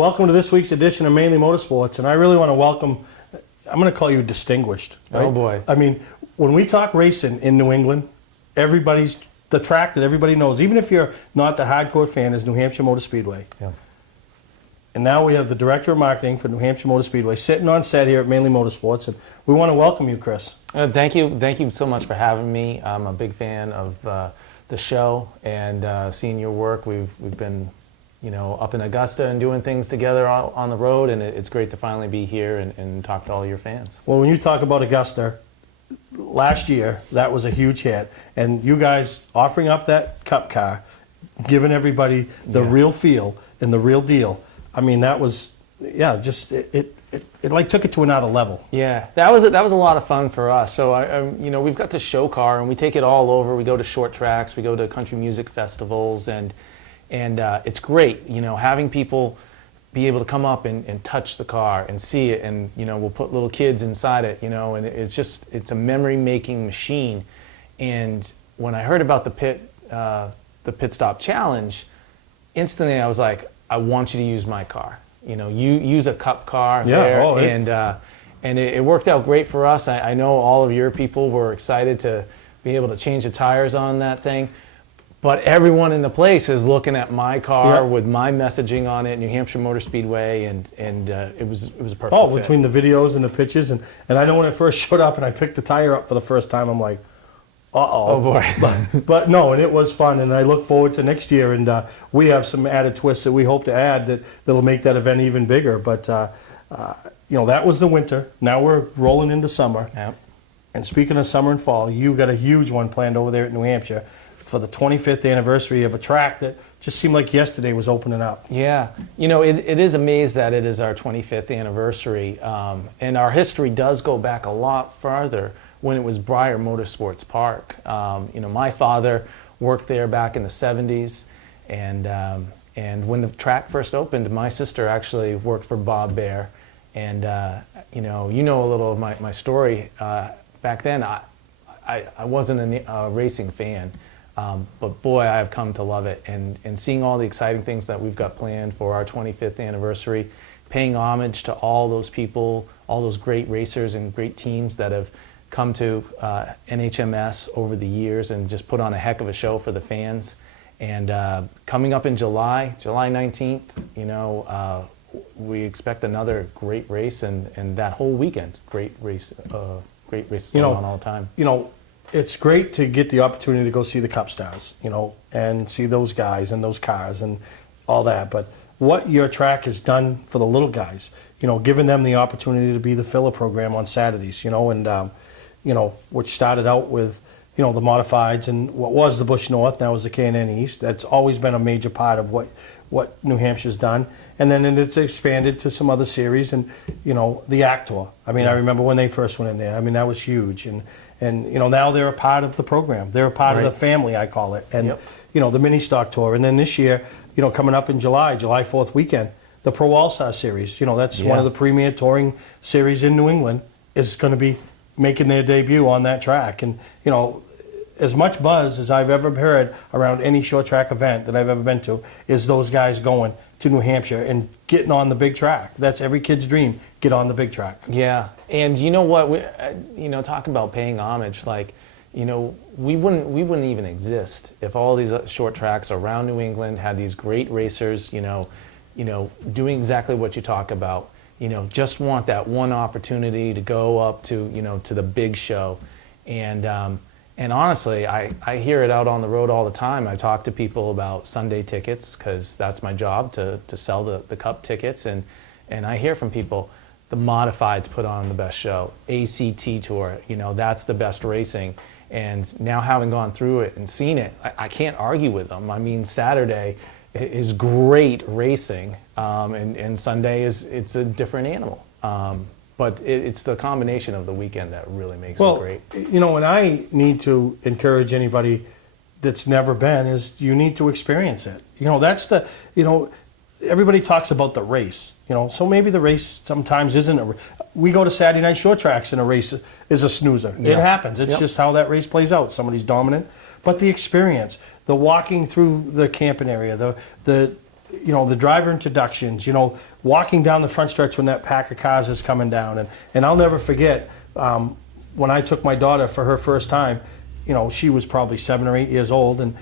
welcome to this week's edition of Mainly Motorsports, and I really want to welcome, I'm going to call you distinguished. Right? Oh boy. I mean, when we talk racing in New England, the track that everybody knows, even if you're not the hardcore fan, is New Hampshire Motor Speedway. Yeah. And now we have the Director of Marketing for New Hampshire Motor Speedway sitting on set here at Mainly Motorsports, and we want to welcome you, Chris. Thank you so much for having me. I'm a big fan of the show and seeing your work. We've been, up in Augusta and doing things together on the road, and it's great to finally be here and talk to all your fans. Well, when you talk about Augusta, last year that was a huge hit, and you guys offering up that Cup car, giving everybody the real feel and the real deal. I mean, that was, just it like took it to another level. Yeah, that was a lot of fun for us. So we've got the show car and we take it all over. We go to short tracks, we go to country music festivals, and it's great, having people be able to come up and touch the car and see it, and we'll put little kids inside it, and it's a memory-making machine. And when I heard about the pit stop challenge, instantly I was like, I want you to use my car. You use a Cup car there, and it worked out great for us. I know all of your people were excited to be able to change the tires on that thing. But everyone in the place is looking at my car with my messaging on it, New Hampshire Motor Speedway, and it was a perfect fit. Between the videos and the pictures, and I know when I first showed up and I picked the tire up for the first time, I'm like, uh-oh. Oh boy. but no, and it was fun, and I look forward to next year, and we have some added twists that we hope to add that'll make that event even bigger. But that was the winter. Now we're rolling into summer. Yep. And speaking of summer and fall, you got a huge one planned over there at New Hampshire for the 25th anniversary of a track that just seemed like yesterday was opening up. Yeah, it is amazing that it is our 25th anniversary, and our history does go back a lot farther when it was Briar Motorsports Park. My father worked there back in the 70s, and when the track first opened, my sister actually worked for Bob Bear, and you know a little of my story. Back then, I wasn't a racing fan. But boy, I have come to love it, and seeing all the exciting things that we've got planned for our 25th anniversary, paying homage to all those people, all those great racers and great teams that have come to NHMS over the years and just put on a heck of a show for the fans. And coming up in July 19th, we expect another great race, and that whole weekend, great race going on all the time. It's great to get the opportunity to go see the Cup Stars, and see those guys and those cars and all that. But what your track has done for the little guys, giving them the opportunity to be the filler program on Saturdays, which started out with, the modifieds and what was the Busch North, now is the K&N East. That's always been a major part of what New Hampshire's done. And then it's expanded to some other series and, the Actor. I mean, I remember when they first went in there. I mean, that was huge. And now they're a part of the program. They're a part of the family, I call it. And, the mini stock tour. And then this year, coming up in July 4th weekend, the Pro All-Star Series. That's one of the premier touring series in New England is going to be making their debut on that track. And, as much buzz as I've ever heard around any short track event that I've ever been to is those guys going to New Hampshire and getting on the big track. That's every kid's dream, get on the big track. Yeah, and you know what, talking about paying homage, we wouldn't even exist if all these short tracks around New England had these great racers, doing exactly what you talk about. Just want that one opportunity to go up to, to the big show. And honestly, I hear it out on the road all the time. I talk to people about Sunday tickets because that's my job to sell the Cup tickets. And I hear from people, the Modifieds put on the best show. ACT Tour, that's the best racing. And now having gone through it and seen it, I can't argue with them. I mean, Saturday is great racing, and Sunday it's a different animal. But it's the combination of the weekend that really makes it great. And I need to encourage anybody that's never been is you need to experience it. That's everybody talks about the race. So maybe the race sometimes isn't we go to Saturday night short tracks and a race is a snoozer. Yeah. It happens. It's just how that race plays out. Somebody's dominant. But the experience, the walking through the camping area, the the driver introductions, walking down the front stretch when that pack of cars is coming down. And I'll never forget when I took my daughter for her first time, she was probably 7 or 8 years old, and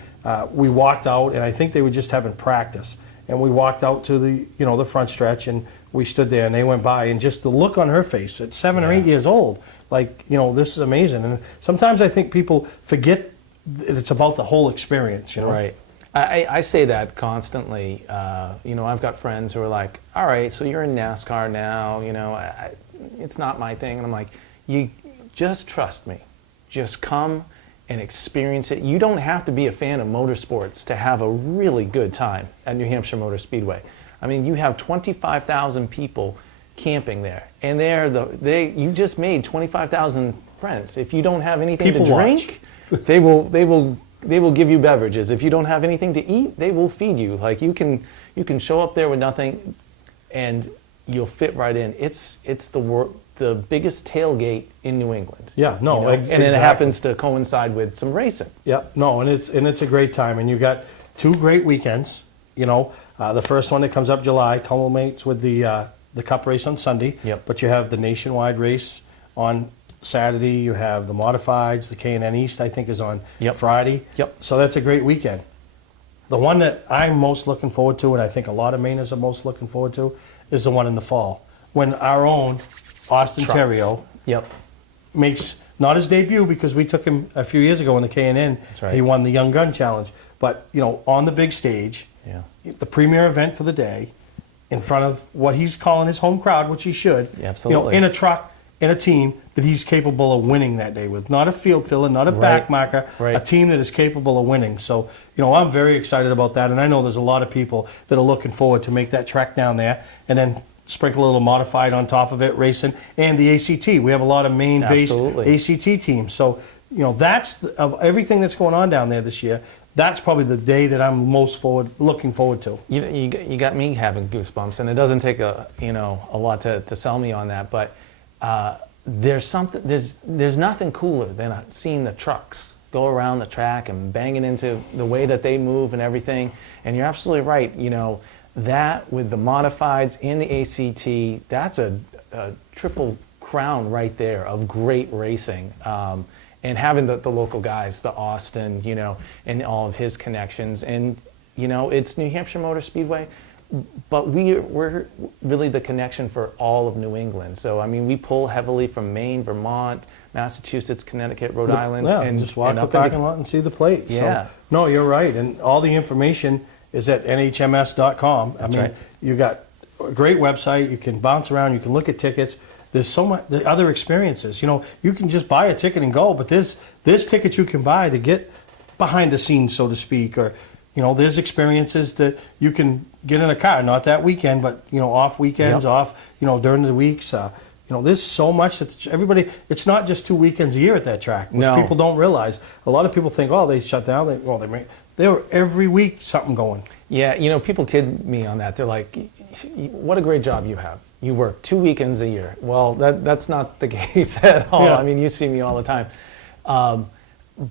we walked out, and I think they were just having practice. And we walked out to the front stretch, and we stood there, and they went by, and just the look on her face at 7 or 8 years old, like, this is amazing. And sometimes I think people forget that it's about the whole experience, Right. I say that constantly. I've got friends who are like, all right, so you're in NASCAR now, it's not my thing. And I'm like, you just trust me. Just come and experience it. You don't have to be a fan of motorsports to have a really good time at New Hampshire Motor Speedway. I mean, you have 25,000 people camping there, and you just made 25,000 friends. If you don't have anything to drink, they will give you beverages. If you don't have anything to eat, they will feed you. Like you can show up there with nothing, and you'll fit right in. It's the biggest tailgate in New England. Yeah, no, and it happens to coincide with some racing. Yeah, no, and it's a great time, and you got 2 great weekends. The first one that comes up July culminates with the Cup race on Sunday. Yep. But you have the nationwide race on Saturday. You have the modifieds. The K&N East, I think, is on Friday. Yep. So that's a great weekend. The one that I'm most looking forward to, and I think a lot of Mainers are most looking forward to, is the one in the fall, when our own Austin Terrio makes not his debut, because we took him a few years ago in the K&N. That's right. He won the Young Gun Challenge. But, on the big stage, the premier event for the day, in front of what he's calling his home crowd, which he should, absolutely. In a truck, in a team that he's capable of winning that day with. Not a field filler, not a back marker, a team that is capable of winning. So, I'm very excited about that, and I know there's a lot of people that are looking forward to make that trek down there, and then sprinkle a little modified on top of it, racing, and the ACT. We have a lot of Maine-based ACT teams. So, that's, of everything that's going on down there this year, that's probably the day that I'm most looking forward to. You got me having goosebumps, and it doesn't take a lot to sell me on that, but there's nothing cooler than seeing the trucks go around the track and banging into the way that they move and everything. And you're absolutely right. That with the modifieds and the ACT, that's a triple crown right there of great racing. And having the local guys, the Austin, and all of his connections. And, it's New Hampshire Motor Speedway, but we're really the connection for all of New England. So, I mean, we pull heavily from Maine, Vermont, Massachusetts, Connecticut, Rhode Island. Yeah, and just walk the parking lot and see the plates. Yeah. So, no, you're right. And all the information is at nhms.com. That's right. You got a great website. You can bounce around. You can look at tickets. There's so much other experiences. You can just buy a ticket and go, but there's tickets you can buy to get behind the scenes, so to speak, or there's experiences that you can get in a car, not that weekend, but off weekends, off during the weeks. There's so much that everybody. It's not just 2 weekends a year at that track, which people don't realize. A lot of people think, oh, they shut down. They were every week something going. Yeah, people kid me on that. They're like, what a great job you have. You work 2 weekends a year. Well, that's not the case at all. I mean, you see me all the time.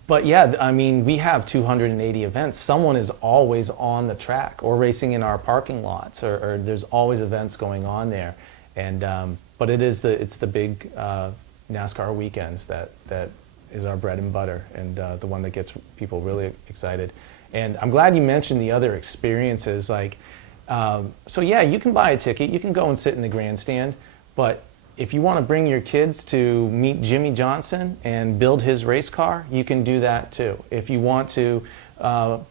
But yeah, I mean, we have 280 events. Someone is always on the track or racing in our parking lots, or there's always events going on there. And but it's the big NASCAR weekends that is our bread and butter, and the one that gets people really excited. And I'm glad you mentioned the other experiences, like. So yeah, you can buy a ticket, you can go and sit in the grandstand, but if you want to bring your kids to meet Jimmy Johnson and build his race car, you can do that too. If you want to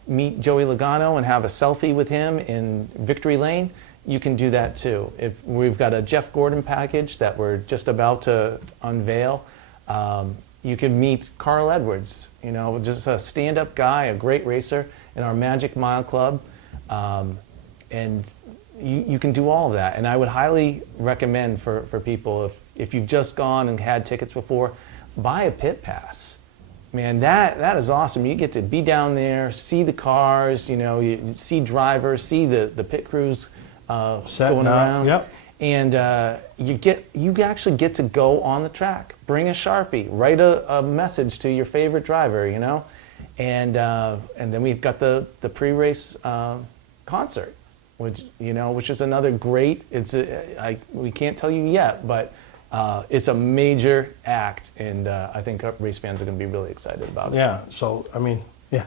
meet Joey Logano and have a selfie with him in Victory Lane, you can do that too. If we've got a Jeff Gordon package that we're just about to unveil, you can meet Carl Edwards, just a stand-up guy, a great racer in our Magic Mile Club. And you can do all of that. And I would highly recommend for people, if you've just gone and had tickets before, buy a pit pass. Man, that is awesome. You get to be down there, see the cars, you see drivers, see the pit crews going around. Yep. And you actually get to go on the track. Bring a Sharpie, write a message to your favorite driver, And then we've got the pre-race concert. which is another great. We can't tell you yet, but it's a major act, and I think our race fans are going to be really excited about it. Yeah. So I mean, yeah.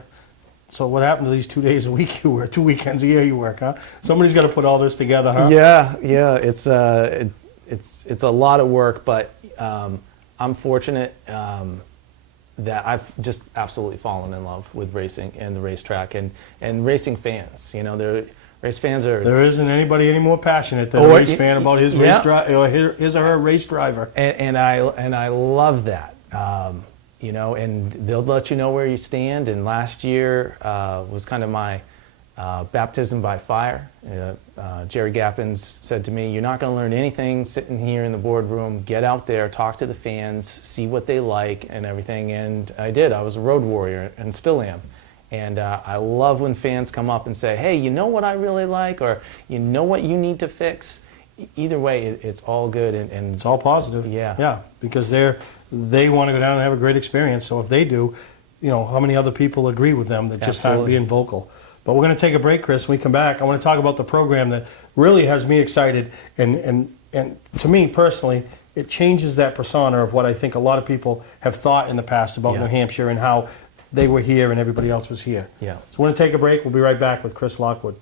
So what happened to these 2 days a week you work, 2 weekends a year you work, huh? Somebody's got to put all this together, huh? Yeah. It's a lot of work, but I'm fortunate that I've just absolutely fallen in love with racing and the racetrack and racing fans. Race fans are. There isn't anybody any more passionate than a race fan about his race or his or her race driver. And I love that. And they'll let you know where you stand. And last year was kind of my baptism by fire. Jerry Gappins said to me, "You're not going to learn anything sitting here in the boardroom. Get out there, talk to the fans, see what they like and everything." And I did. I was a road warrior and still am. And I love when fans come up and say, "Hey, you know what I really like?" or "You know what you need to fix?" Either way, it's all good. And it's all positive. Yeah. Yeah, because they want to go down and have a great experience. So if they do, how many other people agree with them that just aren't being vocal? But we're going to take a break, Chris. When we come back, I want to talk about the program that really has me excited. And to me personally, it changes that persona of what I think a lot of people have thought in the past about New Hampshire and how they were here and everybody else was here. Yeah. So we're going to take a break. We'll be right back with Chris Lockwood.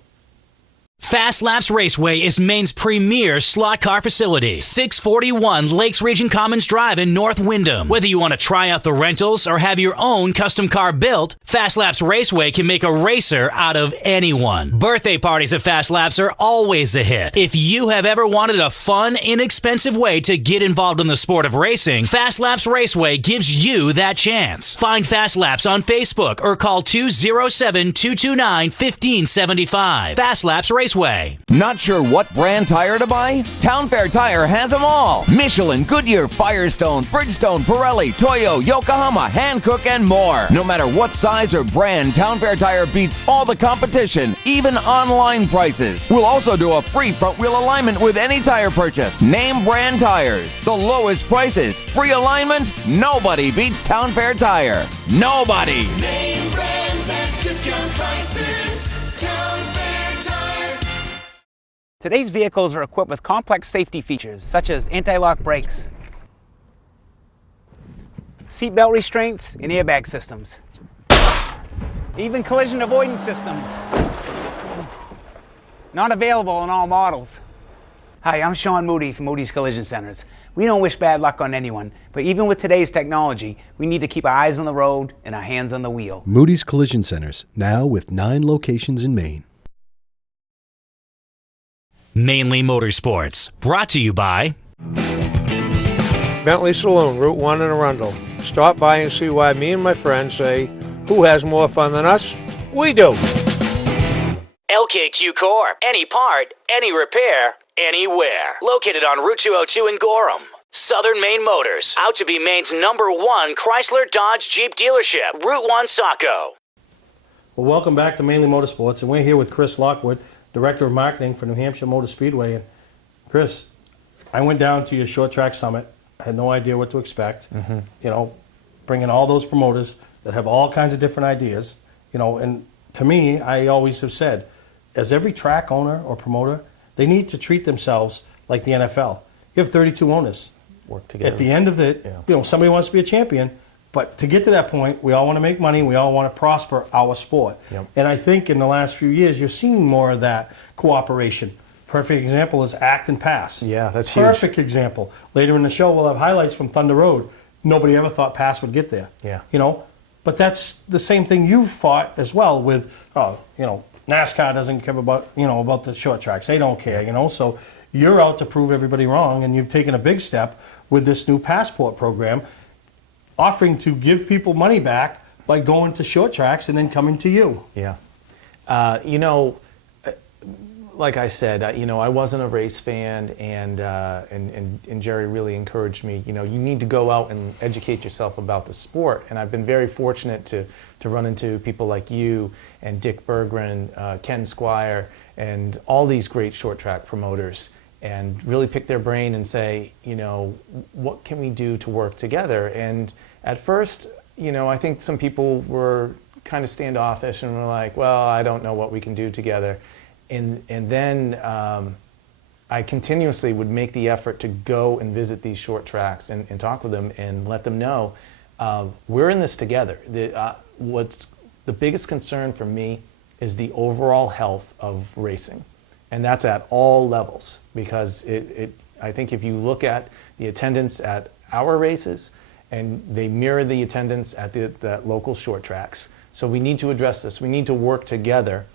Fast Laps Raceway is Maine's premier slot car facility. 641 Lakes Region Commons Drive in North Windham. Whether you want to try out the rentals or have your own custom car built, Fast Laps Raceway can make a racer out of anyone. Birthday parties at Fast Laps are always a hit. If you have ever wanted a fun, inexpensive way to get involved in the sport of racing, Fast Laps Raceway gives you that chance. Find Fast Laps on Facebook or call 207-229-1575. Fast Laps Raceway. Not sure what brand tire to buy? Town Fair Tire has them all. Michelin, Goodyear, Firestone, Bridgestone, Pirelli, Toyo, Yokohama, Hankook, and more. No matter what size or brand, Town Fair Tire beats all the competition, even online prices. We'll also do a free front wheel alignment with any tire purchase. Name brand tires, the lowest prices, free alignment. Nobody beats Town Fair Tire. Nobody. Name brands at discount prices. Town Fair Tire. Today's vehicles are equipped with complex safety features such as anti-lock brakes, seatbelt restraints, and airbag systems. Even collision avoidance systems. Not available in all models. Hi, I'm Sean Moody from Moody's Collision Centers. We don't wish bad luck on anyone, but even with today's technology, we need to keep our eyes on the road and our hands on the wheel. Moody's Collision Centers, now with 9 locations in Maine. Mainely Motorsports, brought to you by Bentley Saloon, Route 1 in Arundel. Stop by and see why me and my friends say, who has more fun than us? We do. LKQ Corp. Any part, any repair, anywhere. Located on Route 202 in Gorham. Southern Maine Motors, out to be Maine's #1 Chrysler Dodge Jeep dealership. Route 1 Saco. Well, welcome back to Mainly Motorsports, and we're here with Chris Lockwood, Director of Marketing for New Hampshire Motor Speedway. And Chris, I went down to your short track summit. I had no idea what to expect. Bringing all those promoters that have all kinds of different ideas. And to me, I always have said, as every track owner or promoter, they need to treat themselves like the NFL. You have 32 owners. Work together. At the end of it, somebody wants to be a champion, but to get to that point, we all want to make money, we all want to prosper our sport. Yep. And I think in the last few years, you're seeing more of that cooperation. Perfect example is Act and Pass. Yeah, that's huge. Perfect example. Later in the show, we'll have highlights from Thunder Road. Nobody ever thought Pass would get there. Yeah. But that's the same thing you've fought as well with, NASCAR doesn't care about the short tracks. They don't care, So you're out to prove everybody wrong, and you've taken a big step with this new passport program, offering to give people money back by going to short tracks and then coming to you. Yeah. Like I said, I wasn't a race fan, and Jerry really encouraged me. You need to go out and educate yourself about the sport. And I've been very fortunate to run into people like you and Dick Berggren, Ken Squire, and all these great short track promoters, and really pick their brain and say, what can we do to work together? And at first, I think some people were kind of standoffish and were like, well, I don't know what we can do together. and then I continuously would make the effort to go and visit these short tracks and talk with them and let them know we're in this together. What's the biggest concern for me is the overall health of racing, and that's at all levels, because I think if you look at the attendance at our races, and they mirror the attendance at the local short tracks. So we need to address this. We need to work together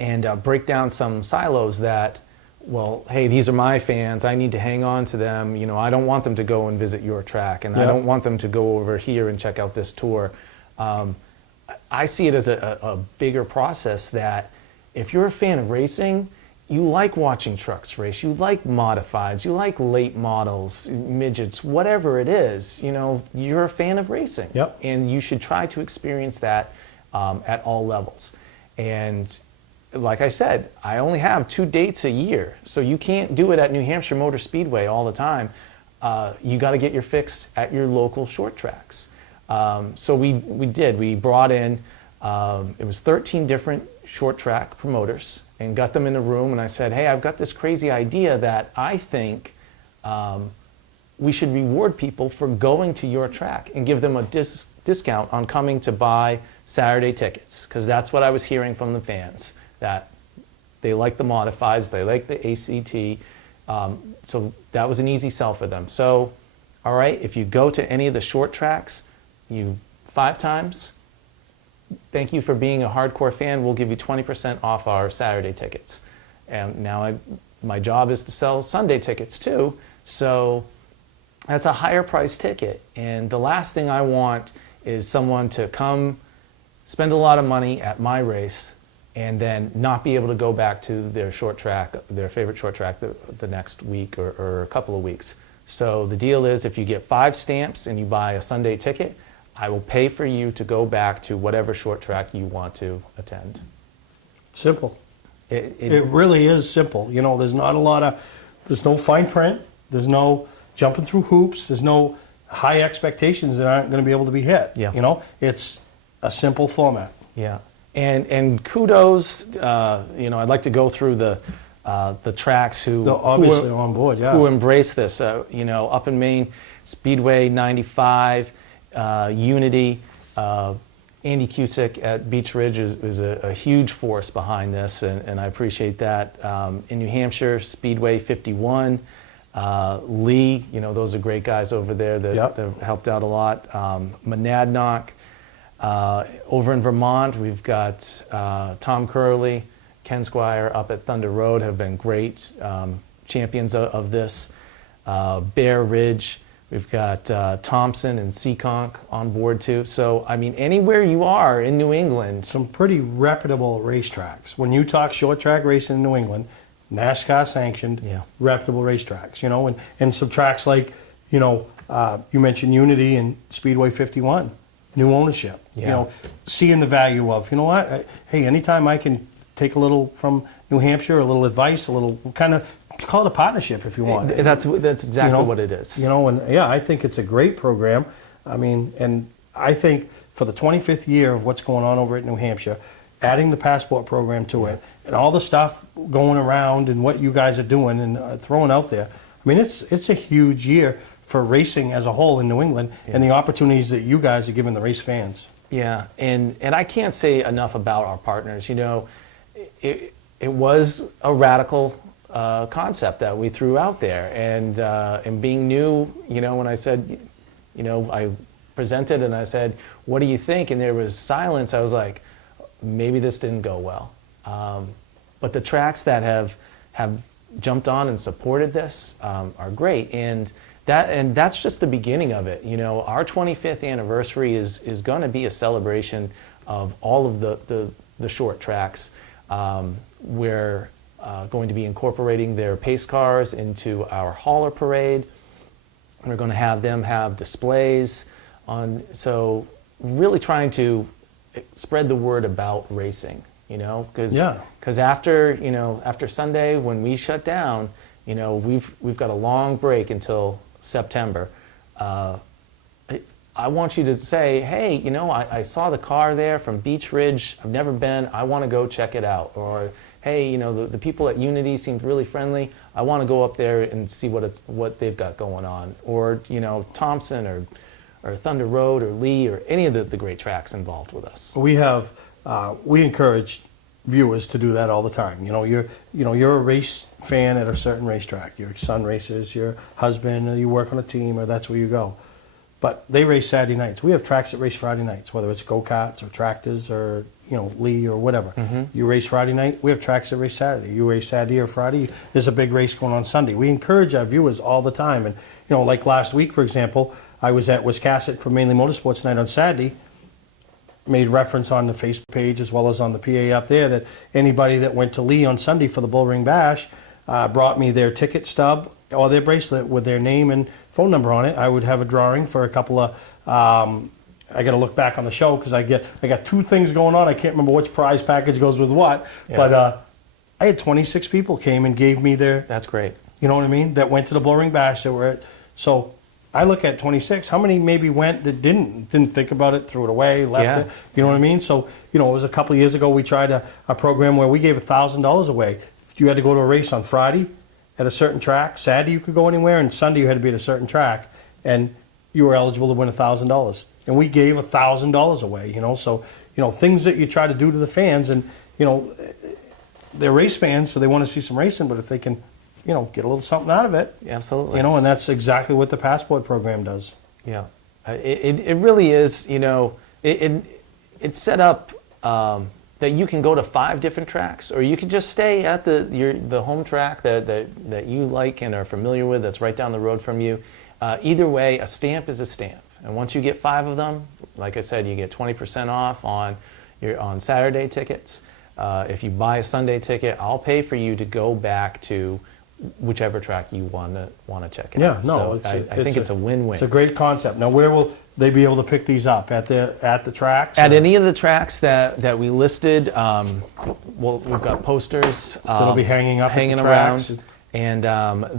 and break down some silos that, well, hey, these are my fans. I need to hang on to them. You know, I don't want them to go and visit your track, and I don't want them to go over here and check out this tour. I see it as a bigger process that if you're a fan of racing, you like watching trucks race, you like modifieds, you like late models, midgets, whatever it is, you know, you're a fan of racing. Yep. And you should try to experience that at all levels. And like I said, I only have 2 dates a year, so you can't do it at New Hampshire Motor Speedway all the time. You got to get your fix at your local short tracks. So we brought in, it was 13 different short track promoters, and got them in the room, and I said, hey, I've got this crazy idea that I think we should reward people for going to your track and give them a discount on coming to buy Saturday tickets, because that's what I was hearing from the fans, that they like the modifieds, they like the ACT, so that was an easy sell for them. So, all right, if you go to any of the short tracks, 5 times, thank you for being a hardcore fan. We'll give you 20% off our Saturday tickets. And now my job is to sell Sunday tickets too. So that's a higher price ticket. And the last thing I want is someone to come spend a lot of money at my race and then not be able to go back to their short track, their favorite short track the next week or a couple of weeks. So the deal is, if you get 5 stamps and you buy a Sunday ticket, I will pay for you to go back to whatever short track you want to attend. Simple. It really is simple. You know, there's no fine print. There's no jumping through hoops. There's no high expectations that aren't going to be able to be hit. Yeah. You know, it's a simple format. Yeah. And kudos, you know, I'd like to go through the tracks who obviously on board, yeah, who embrace this. You know, up in Maine, Speedway 95, Unity, Andy Cusick at Beech Ridge is a huge force behind this, and I appreciate that. In New Hampshire, Speedway 51, Lee, you know, those are great guys over there that have helped out a lot. Monadnock. Over in Vermont, we've got Tom Curley, Ken Squire up at Thunder Road have been great champions of this. Bear Ridge, we've got Thompson and Seekonk on board too. So, I mean, anywhere you are in New England. Some pretty reputable racetracks. When you talk short track racing in New England, NASCAR sanctioned, reputable racetracks, you know, and some tracks like, you know, you mentioned Unity and Speedway 51. New ownership, you know, seeing the value of, you know what, hey, anytime I can take a little from New Hampshire, a little advice, a little kind of, call it a partnership if you want. That's exactly what it is. You know, and yeah, I think it's a great program. I mean, and I think for the 25th year of what's going on over at New Hampshire, adding the passport program to it, and all the stuff going around and what you guys are doing and throwing out there, I mean, it's a huge year for racing as a whole in New England, and the opportunities that you guys are giving the race fans. Yeah, and I can't say enough about our partners. You know, it was a radical concept that we threw out there, and being new, you know, when I said, you know, I presented and I said, what do you think? And there was silence. I was like, maybe this didn't go well. But the tracks that have jumped on and supported this are great, and that's just the beginning of it. You know, our 25th anniversary is going to be a celebration of all of the short tracks. We're going to be incorporating their pace cars into our hauler parade. We're going to have them have displays on, so really trying to spread the word about racing, you know, because after Sunday when we shut down, you know, we've got a long break until September. I want you to say, hey, you know, I saw the car there from Beech Ridge. I've never been. I want to go check it out. Or hey, the people at Unity seemed really friendly. I want to go up there and see what they've got going on. Or, Thompson or Thunder Road or Lee or any of the great tracks involved with us. We encourage viewers to do that all the time. You're a race fan at a certain racetrack. Your son races, your husband, or you work on a team, or that's where you go. But they race Saturday nights. We have tracks that race Friday nights, whether it's go-karts or tractors or Lee or whatever. You race Friday night. We have tracks that race Saturday. You race Saturday or Friday. There's a big race going on Sunday. We encourage our viewers all the time. And like last week, for example, I was at Wiscasset for Mainly Motorsports night on Saturday. Made reference on the Facebook page as well as on the PA up there that anybody that went to Lee on Sunday for the Bullring Bash brought me their ticket stub or their bracelet with their name and phone number on it. I would have a drawing for a couple of. I got to look back on the show because I got two things going on. I can't remember which prize package goes with what, but I had 26 people came and gave me their. That's great. You know what I mean? That went to the Bullring Bash. That were at, so. I look at 26. How many maybe went that didn't think about it, threw it away, left it? You know what I mean? So, it was a couple of years ago we tried a program where we gave $1,000 away. If you had to go to a race on Friday at a certain track, Saturday you could go anywhere, and Sunday you had to be at a certain track, and you were eligible to win $1,000. And we gave $1,000 away, So, things that you try to do to the fans, and, they're race fans, so they want to see some racing, but if they can get a little something out of it. Absolutely. And that's exactly what the Passport program does. Yeah. It really is, it's set up that you can go to 5 different tracks, or you can just stay at the home track that you like and are familiar with, that's right down the road from you. Either way, a stamp is a stamp. And once you get 5 of them, like I said, you get 20% off on Saturday tickets. If you buy a Sunday ticket, I'll pay for you to go back to whichever track you want to check out. Yeah, no, so I think it's a win-win. It's a great concept. Now, where will they be able to pick these up at the tracks? At any of the tracks that we listed, we've got posters that'll be hanging up hanging at the tracks. around, and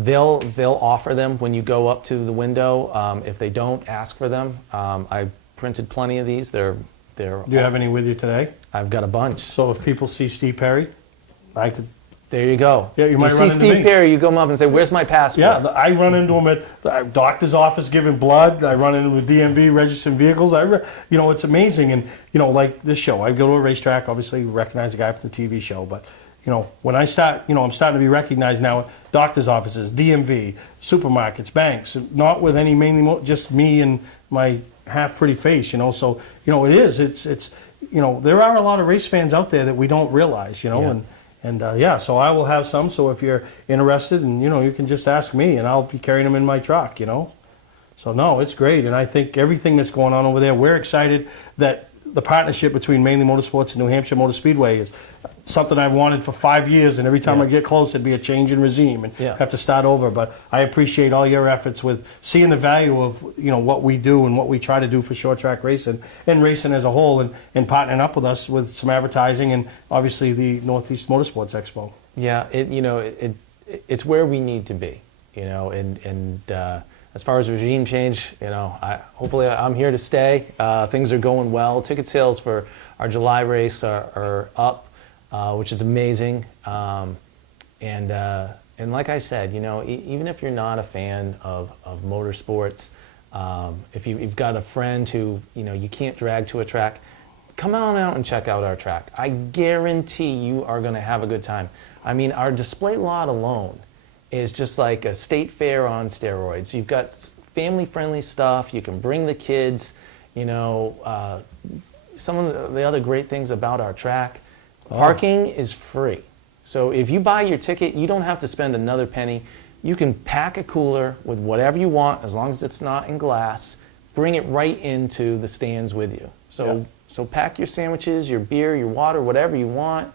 they'll offer them when you go up to the window. If they don't, ask for them. I printed plenty of these. They're. Do you have any with you today? I've got a bunch. So if people see Steve Perry, I could. There you go. Yeah, you might see run into Steve me. Perry, you come up and say, "Where's my passport?" Yeah, I run into him at the doctor's office giving blood. I run into the DMV registering vehicles. It's amazing. And like this show, I go to a racetrack. Obviously, you recognize the guy from the TV show. But when I start, I'm starting to be recognized now at doctor's offices, DMV, supermarkets, banks. Not with any just me and my half pretty face. So it is. It's there are a lot of race fans out there that we don't realize. And so I will have some. So if you're interested, and you can just ask me, and I'll be carrying them in my truck. So no, it's great, and I think everything that's going on over there, we're excited that the partnership between Mainly Motorsports and New Hampshire Motor Speedway is something I've wanted for 5 years, and every time I get close, it'd be a change in regime and have to start over. But I appreciate all your efforts with seeing the value of what we do and what we try to do for short track racing and racing as a whole, and partnering up with us with some advertising and obviously the Northeast Motorsports Expo. Yeah, it's where we need to be, as far as regime change, hopefully I'm here to stay. Things are going well. Ticket sales for our July race are up, which is amazing. And like I said, even if you're not a fan of motorsports, if you've got a friend who you can't drag to a track, come on out and check out our track. I guarantee you are going to have a good time. I mean, our display lot alone is just like a state fair on steroids. You've got family-friendly stuff. You can bring the kids. Some of the other great things about our track, parking is free. So if you buy your ticket, you don't have to spend another penny. You can pack a cooler with whatever you want, as long as it's not in glass. Bring it right into the stands with you. So pack your sandwiches, your beer, your water, whatever you want.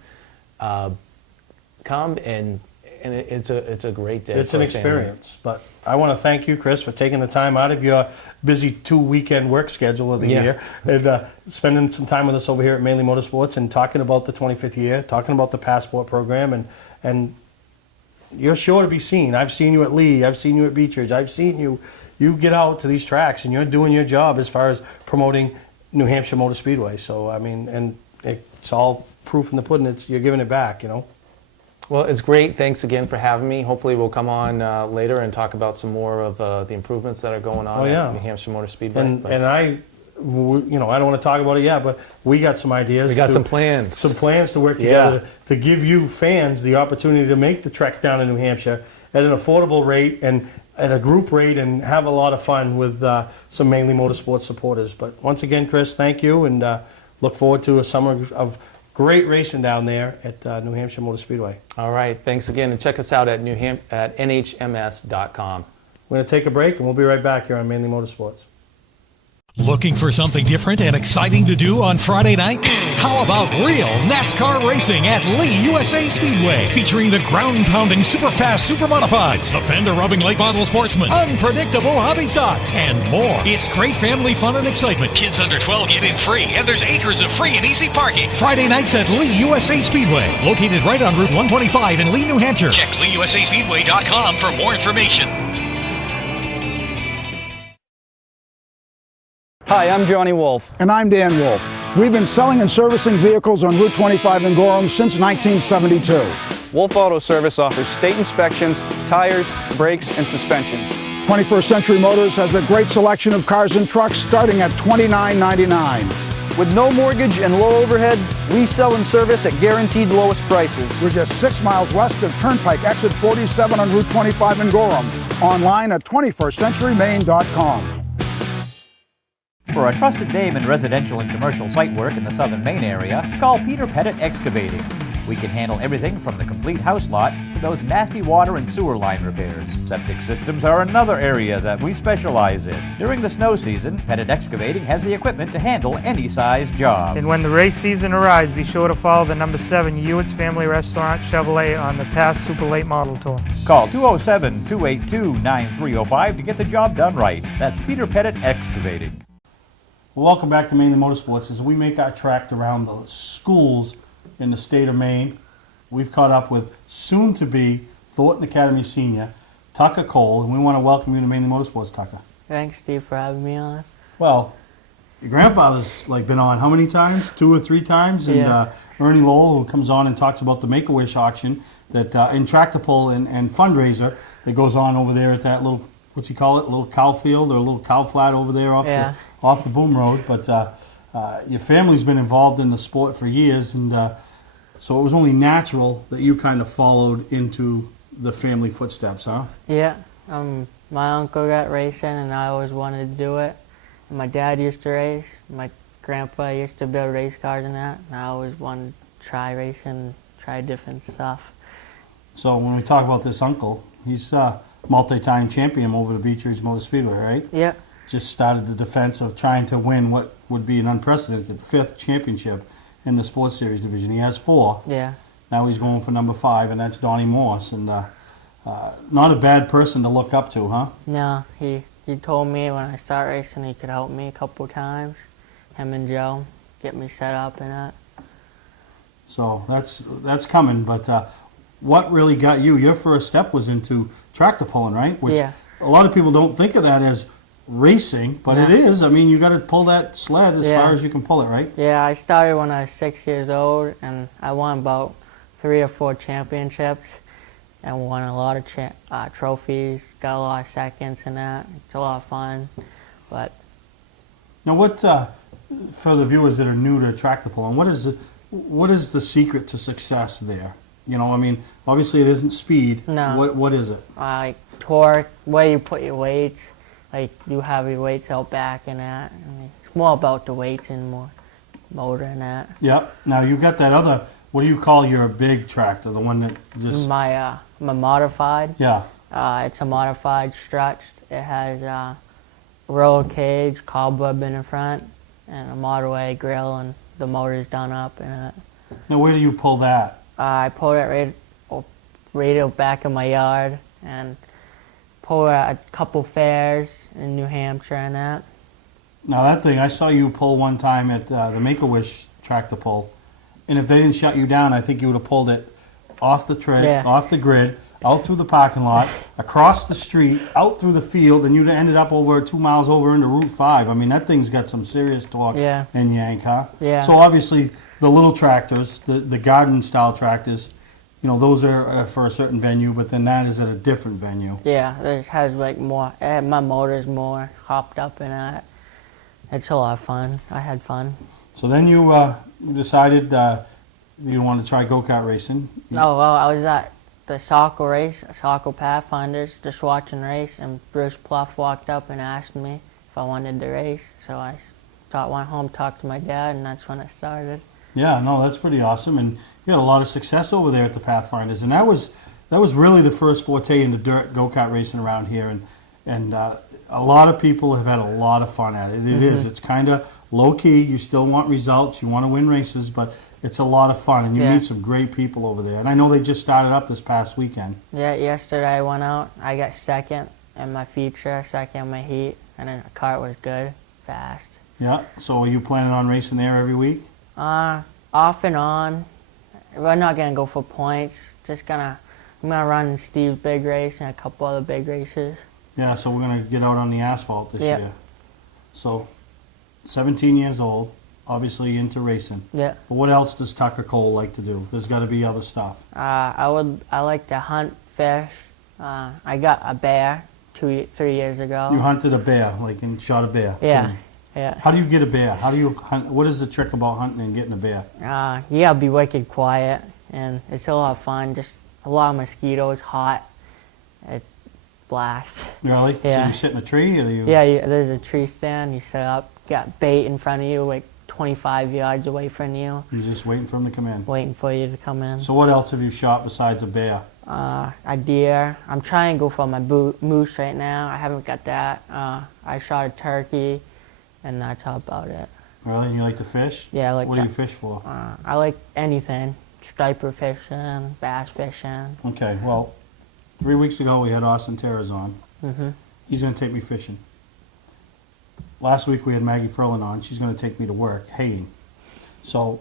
Come and it's a great day. It's an experience. But I want to thank you, Chris, for taking the time out of your busy 2-weekend work schedule of the year and spending some time with us over here at Mainly Motorsports and talking about the 25th year, talking about the Passport program, and you're sure to be seen. I've seen you at Lee. I've seen you at Beechridge. I've seen you. You get out to these tracks and you're doing your job as far as promoting New Hampshire Motor Speedway. So I mean, and it's all proof in the pudding. You're giving it back, Well, it's great. Thanks again for having me. Hopefully we'll come on later and talk about some more of the improvements that are going on at New Hampshire Motor Speedway. And I don't want to talk about it yet, but we got some ideas. We got some plans. Some plans to work together to give you fans the opportunity to make the trek down to New Hampshire at an affordable rate and at a group rate and have a lot of fun with some Mainly Motorsports supporters. But once again, Chris, thank you, and look forward to a summer of great racing down there at New Hampshire Motor Speedway. All right. Thanks again, and check us out at nhms.com. We're going to take a break, and we'll be right back here on Mainly Motorsports. Looking for something different and exciting to do on Friday night? How about real NASCAR racing at Lee USA Speedway, featuring the ground-pounding, super-fast, super-modifieds, the fender-rubbing late model sportsman, unpredictable hobby stocks, and more. It's great family fun and excitement. Kids under 12 get in free, and there's acres of free and easy parking. Friday nights at Lee USA Speedway, located right on Route 125 in Lee, New Hampshire. Check LeeUSASpeedway.com for more information. Hi, I'm Johnny Wolf. And I'm Dan Wolf. We've been selling and servicing vehicles on Route 25 in Gorham since 1972. Wolf Auto Service offers state inspections, tires, brakes, and suspension. 21st Century Motors has a great selection of cars and trucks starting at $29.99. With no mortgage and low overhead, we sell and service at guaranteed lowest prices. We're just 6 miles west of Turnpike, exit 47 on Route 25 in Gorham. Online at 21stcenturymaine.com. For a trusted name in residential and commercial site work in the southern Maine area, call Peter Pettit Excavating. We can handle everything from the complete house lot to those nasty water and sewer line repairs. Septic systems are another area that we specialize in. During the snow season, Pettit Excavating has the equipment to handle any size job. And when the race season arrives, be sure to follow the number 7 Hewitt's Family Restaurant Chevrolet on the past Super Late Model Tour. Call 207-282-9305 to get the job done right. That's Peter Pettit Excavating. Well, welcome back to Mainly Motorsports. As we make our trek around the schools in the state of Maine, we've caught up with soon-to-be Thornton Academy senior Tucker Cole, and we want to welcome you to Mainly Motorsports, Tucker. Thanks, Steve, for having me on. Well, your grandfather's been on how many times? 2 or 3 times? And Ernie Lowell, who comes on and talks about the Make-A-Wish auction that and tractor pull and fundraiser that goes on over there at that little, what's he call it, a little cow field or a little cow flat over there off the Boom Road. But your family's been involved in the sport for years, and so it was only natural that you kind of followed into the family footsteps, huh? Yeah, my uncle got racing, and I always wanted to do it. And my dad used to race. My grandpa used to build race cars and that, and I always wanted to try racing, try different stuff. So when we talk about this uncle, he's multi-time champion over the Beech Ridge Motor Speedway, right? Yeah. Just started the defense of trying to win what would be an unprecedented 5th championship in the Sports Series division. He has 4. Yeah. Now he's going for number 5, and that's Donnie Morse. And not a bad person to look up to, huh? No, he told me when I start racing he could help me a couple times. Him and Joe get me set up and that. So that's coming. But what really got you? Your first step was into tractor pulling, right? Which a lot of people don't think of that as racing, but it is. I mean, you got to pull that sled as far as you can pull it, right? Yeah, I started when I was 6 years old, and I won about 3 or 4 championships and won a lot of trophies, got a lot of seconds in that. It's a lot of fun. But now, what for the viewers that are new to tractor pulling, what is the secret to success there? You know, I mean, obviously it isn't speed. No. What is it? Like torque, where you put your weights. Like, you have your weights out back and that. I mean, it's more about the weights and more motor and that. Yep. Now, you've got that other, what do you call your big tractor, the one that just... My modified. Yeah. It's a modified stretched. It has a roller cage, cobweb in the front, and a motorway grill, and the motor's done up in it. Now, where do you pull that? I pull it right out back in my yard, and pull a couple fairs in New Hampshire and that. Now that thing, I saw you pull one time at the Make-A-Wish tractor pull, and if they didn't shut you down, I think you would have pulled it off the off the grid, out through the parking lot, across the street, out through the field, and you'd have ended up over 2 miles over into Route 5. I mean, that thing's got some serious torque and yank, huh? Yeah. So obviously, the little tractors, the garden-style tractors, those are for a certain venue, but then that is at a different venue. Yeah, it has like more. My motor's more hopped up in it. It's a lot of fun. I had fun. So then you decided you want to try go-kart racing. Oh, well, I was at the soccer race, Soccer Pathfinders, just watching race, and Bruce Pluff walked up and asked me if I wanted to race. So I went home, talked to my dad, and that's when it started. Yeah, no, that's pretty awesome, and you had a lot of success over there at the Pathfinders, and that was really the first forte into dirt go-kart racing around here, and a lot of people have had a lot of fun at it. It is. It's kind of low-key. You still want results. You want to win races, but it's a lot of fun, and you meet some great people over there. And I know they just started up this past weekend. Yeah, yesterday I went out. I got second in my feature, second in my heat, and then the kart was good, fast. Yeah, so are you planning on racing there every week? Off and on. We're not going to go for points. I'm gonna run Steve's big race and a couple other big races. Yeah, so we're going to get out on the asphalt this year. So, 17 years old, obviously into racing. Yeah. But what else does Tucker Cole like to do? There's got to be other stuff. I like to hunt, fish. I got a bear 3 years ago. You hunted a bear, and shot a bear. Yeah. Yeah. How do you get a bear? How do you hunt? What is the trick about hunting and getting a bear? You gotta be wicked quiet, and it's a lot of fun. Just a lot of mosquitoes, hot. It blasts. Really? Yeah. So you sit in a tree, or you? Yeah, there's a tree stand. You set up, got bait in front of you, like 25 yards away from you. You're just waiting for him to come in. Waiting for you to come in. So what else have you shot besides a bear? A deer. I'm trying to go for my moose right now. I haven't got that. I shot a turkey. And that's how about it. Really? And you like to fish? Yeah, I like What do you fish for? I like anything. Striper fishing, bass fishing. Okay, well, 3 weeks ago we had Austin Terras on. He's going to take me fishing. Last week we had Maggie Furlan on. She's going to take me to work, haying. So,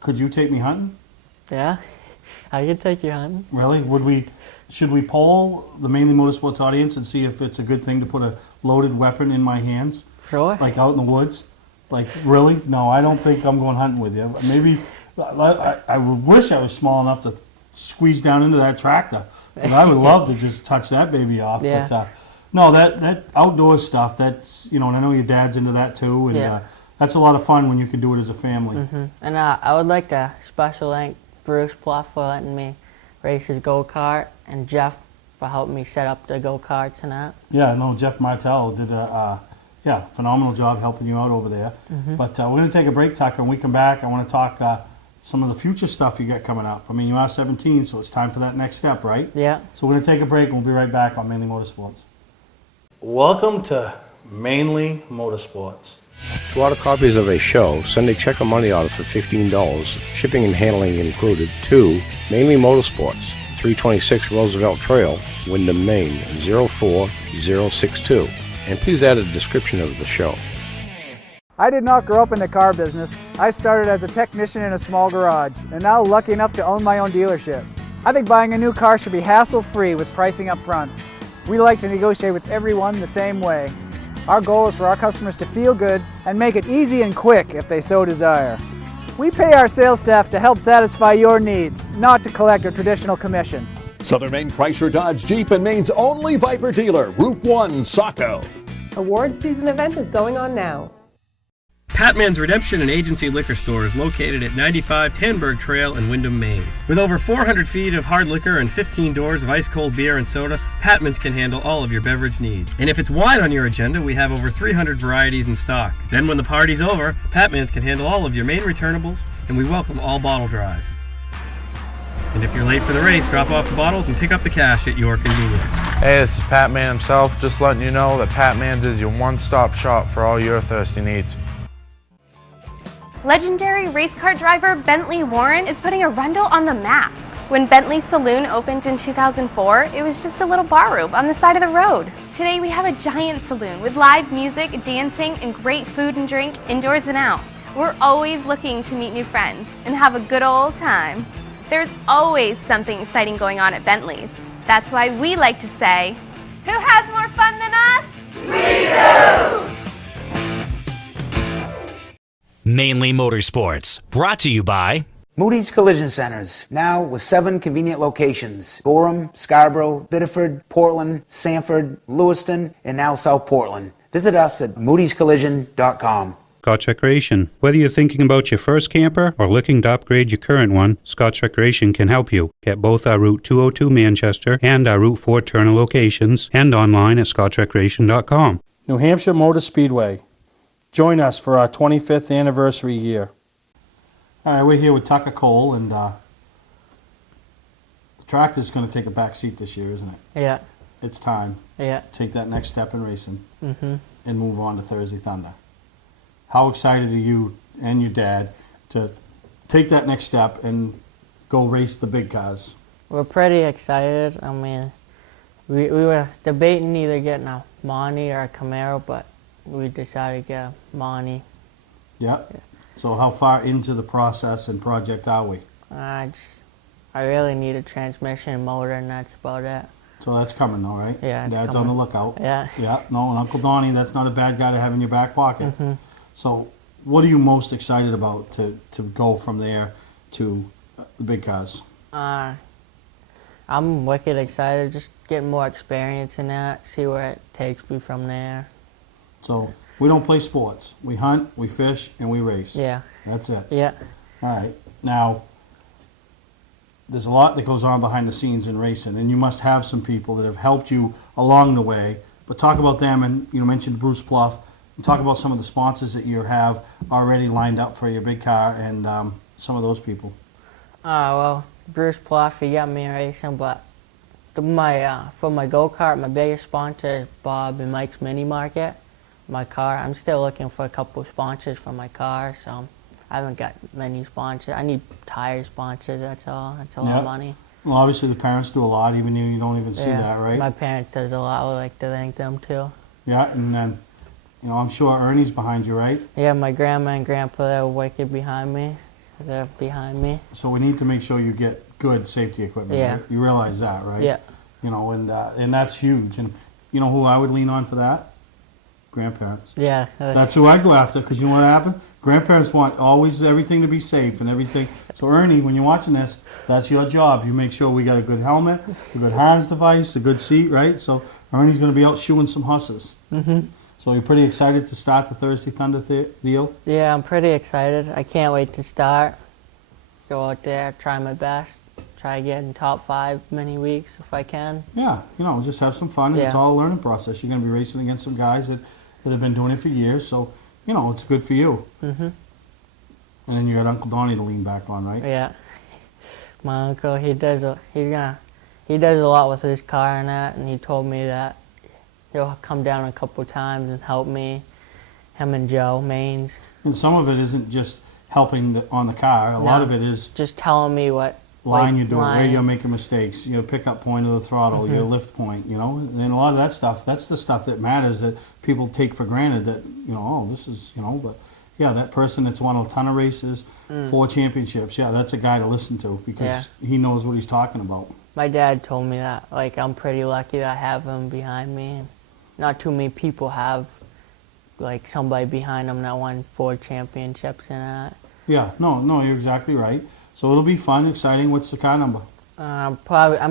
could you take me hunting? Yeah, I could take you hunting. Really? Should we poll the Mainly Motorsports audience and see if it's a good thing to put a loaded weapon in my hands? Sure. Like out in the woods? Really? No, I don't think I'm going hunting with you. Maybe, I would wish I was small enough to squeeze down into that tractor. But I would love to just touch that baby off. Yeah. But no, that outdoor stuff, that's, and I know your dad's into that too. And that's a lot of fun when you can do it as a family. And I would like to special thank Bruce Pluff for letting me race his go-kart, and Jeff for helping me set up the go-karts and that. Yeah, no, Jeff Martell did a phenomenal job helping you out over there. But we're going to take a break, Tucker, and when we come back, I want to talk some of the future stuff you got coming up. I mean, you are 17, so it's time for that next step, right? Yeah. So we're going to take a break, and we'll be right back on Mainly Motorsports. Welcome to Mainly Motorsports. To order copies of a show, send a check or money order for $15, shipping and handling included, to Mainly Motorsports, 326 Roosevelt Trail, Windham, Maine, 04062. And please add a description of the show. I did not grow up in the car business. I started as a technician in a small garage, and now lucky enough to own my own dealership. I think buying a new car should be hassle-free with pricing up front. We like to negotiate with everyone the same way. Our goal is for our customers to feel good and make it easy and quick if they so desire. We pay our sales staff to help satisfy your needs, not to collect a traditional commission. Southern Maine Chrysler Dodge Jeep and Maine's only Viper dealer, Route 1, Saco. Award season event is going on now. Patman's Redemption and Agency Liquor Store is located at 95 Tanberg Trail in Windham, Maine. With over 400 feet of hard liquor and 15 doors of ice-cold beer and soda, Patman's can handle all of your beverage needs. And if it's wine on your agenda, we have over 300 varieties in stock. Then when the party's over, Patman's can handle all of your Maine returnables, and we welcome all bottle drives. And if you're late for the race, drop off the bottles and pick up the cash at your convenience. Hey, this is Pat Man himself, just letting you know that Pat Man's is your one-stop shop for all your thirsty needs. Legendary race car driver Bentley Warren is putting Arundel on the map. When Bentley's Saloon opened in 2004, it was just a little bar room on the side of the road. Today we have a giant saloon with live music, dancing, and great food and drink indoors and out. We're always looking to meet new friends and have a good old time. There's always something exciting going on at Bentley's. That's why we like to say, who has more fun than us? We do! Mainly Motorsports, brought to you by Moody's Collision Centers, now with 7 convenient locations. Gorham, Scarborough, Biddeford, Portland, Sanford, Lewiston, and now South Portland. Visit us at moodyscollision.com. Scotch Recreation. Whether you're thinking about your first camper or looking to upgrade your current one, Scotch Recreation can help you. Get both our Route 202 Manchester and our Route 4 Turner locations and online at scotchrecreation.com. New Hampshire Motor Speedway. Join us for our 25th anniversary year. All right, we're here with Tucker Cole, and the tractor's going to take a back seat this year, isn't it? Yeah. It's time. Yeah. Take that next step in racing Mhm. and move on to Thursday Thunder. How excited are you and your dad to take that next step and go race the big cars? We're pretty excited. I mean, we were debating either getting a Monty or a Camaro, but we decided to get a Monty. Yeah. So how far into the process and project are we? I really need a transmission and motor, and that's about it. So that's coming, all right? Yeah, it's Dad's coming. on the lookout. Yeah. Yeah, no, and Uncle Donnie, that's not a bad guy to have in your back pocket. Mhm. So what are you most excited about to go from there to the big cars? I'm wicked excited, just getting more experience in that, see where it takes me from there. So we don't play sports. We hunt, we fish, and we race. Yeah. That's it. Yeah. All right. Now, there's a lot that goes on behind the scenes in racing, and you must have some people that have helped you along the way. But talk about them, and you mentioned Bruce Pluff. And talk about some of the sponsors that you have already lined up for your big car, and some of those people. Well, Bruce Pluff, he got me in racing, but for my go-kart, my biggest sponsor is Bob and Mike's Mini Market. My car, I'm still looking for a couple of sponsors for my car, so I haven't got many sponsors. I need tire sponsors, that's all. That's a lot of money. Well, obviously the parents do a lot, even though you don't even see that, right? My parents does a lot. I would like to thank them too. Yeah, and then, I'm sure Ernie's behind you, right? Yeah, my grandma and grandpa, they're wicked behind me. They're behind me. So we need to make sure you get good safety equipment. Yeah. Right? You realize that, right? Yeah. And that's huge. And you know who I would lean on for that? Grandparents. Yeah. That's who I'd go after, because you know what happens? Grandparents want always everything to be safe and everything. So Ernie, when you're watching this, that's your job. You make sure we got a good helmet, a good HANS device, a good seat, right? So Ernie's going to be out shoeing some husses. Mm-hmm. So you're pretty excited to start the Thursday Thunder deal? Yeah, I'm pretty excited. I can't wait to start. Go out there, try my best. Try to get in top 5 many weeks if I can. Yeah, just have some fun. Yeah. It's all a learning process. You're going to be racing against some guys that have been doing it for years, so, it's good for you. Mm-hmm. And then you got Uncle Donnie to lean back on, right? Yeah. My uncle, he does a lot with his car and that, and he told me that he'll come down a couple times and help me. Him and Joe Maines. And some of it isn't just helping on the car. A lot of it is just telling me what line you're doing, where you're making mistakes, your pickup point of the throttle, your lift point, and a lot of that stuff, that's the stuff that matters that people take for granted that, this is, but yeah, that person that's won a ton of races, 4 championships, yeah, that's a guy to listen to because he knows what he's talking about. My dad told me that, I'm pretty lucky that I have him behind me. And not too many people have, somebody behind them that won 4 championships and that. Yeah, no, you're exactly right. So it'll be fun, exciting. What's the car number? I'm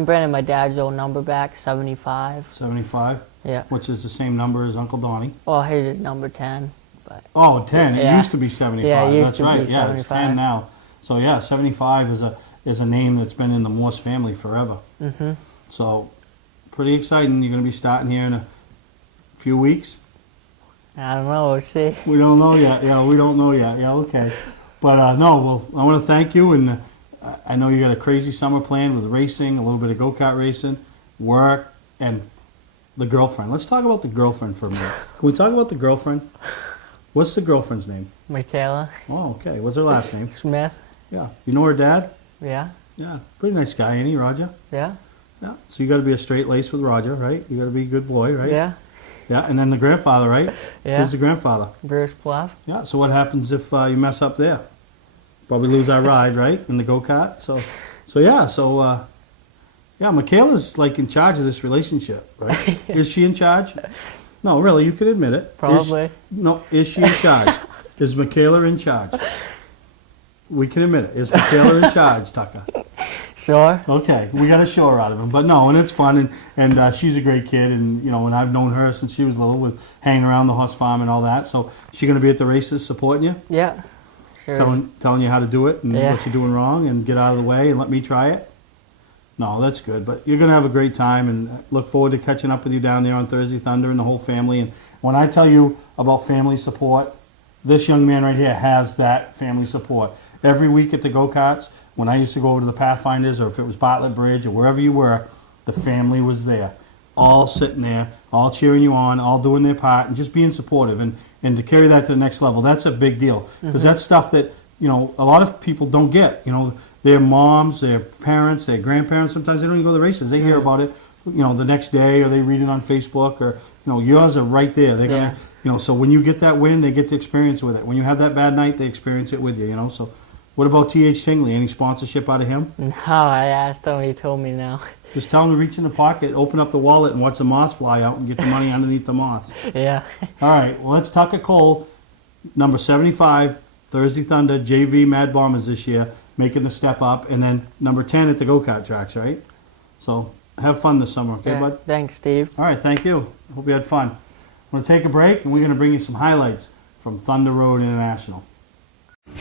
bringing my dad's old number back, 75. 75? Yeah. Which is the same number as Uncle Donnie. Well, his is number 10. But 10. It used to be 75. Yeah, it used That's to right. be Yeah, 75. it's 10 now. So yeah, 75 is a name that's been in the Morse family forever. Mm-hmm. So pretty exciting. You're going to be starting here in a few weeks? I don't know. We'll see. We don't know yet. Yeah, we don't know yet. Yeah, okay. But I want to thank you, and I know you got a crazy summer planned with racing, a little bit of go-kart racing, work, and the girlfriend. Let's talk about the girlfriend for a minute. Can we talk about the girlfriend? What's the girlfriend's name? Michaela. Oh, okay. What's her last name? Smith. Yeah. You know her dad? Yeah. Yeah. Pretty nice guy, ain't he, Roger? Yeah. Yeah. So you got to be a straight lace with Roger, right? You got to be a good boy, right? Yeah. Yeah. And then the grandfather, right? Yeah. Who's the grandfather? Bruce Pluff. Yeah. So what happens if you mess up there? Probably lose our ride, right, in the go-kart. So Michaela's in charge of this relationship, right? Is she in charge? No, really, you can admit it. Probably. Is she in charge? Is Michaela in charge? We can admit it. Is Michaela in charge, Tucker? Sure. Okay, we got a show out of him, but no, and it's fun, and she's a great kid, and and I've known her since she was little, with hanging around the horse farm and all that. So she going to be at the races supporting you, Yeah. Sure. telling you how to do it and Yeah. what you're doing wrong, and get out of the way and let me try it. No, that's good, but you're going to have a great time, and look forward to catching up with you down there on Thursday Thunder and the whole family. And when I tell you about family support, this young man right here has that family support. Every week at the go-karts, when I used to go over to the Pathfinders, or if it was Bartlett Bridge or wherever you were, the family was there, all sitting there, all cheering you on, all doing their part, and just being supportive. And to carry that to the next level, that's a big deal, because Mhm. that's stuff that a lot of people don't get. Their moms, their parents, their grandparents, sometimes they don't even go to the races. They hear about it, the next day, or they read it on Facebook, or yours are right there. They're gonna, so when you get that win, they get to experience with it. When you have that bad night, they experience it with you. So. What about T.H. Tingley? Any sponsorship out of him? No, I asked him. He told me no. Just tell him to reach in the pocket, open up the wallet, and watch the moss fly out and get the money underneath the moss. Yeah. All right, well, let's Tucker Cole, number 75, Thursday Thunder, JV Mad Bombers this year, making the step up, and then number 10 at the go-kart tracks, right? So have fun this summer, okay, Yeah, bud? thanks, Steve. All right, thank you. Hope you had fun. I'm going to take a break, and we're going to bring you some highlights from Thunder Road International.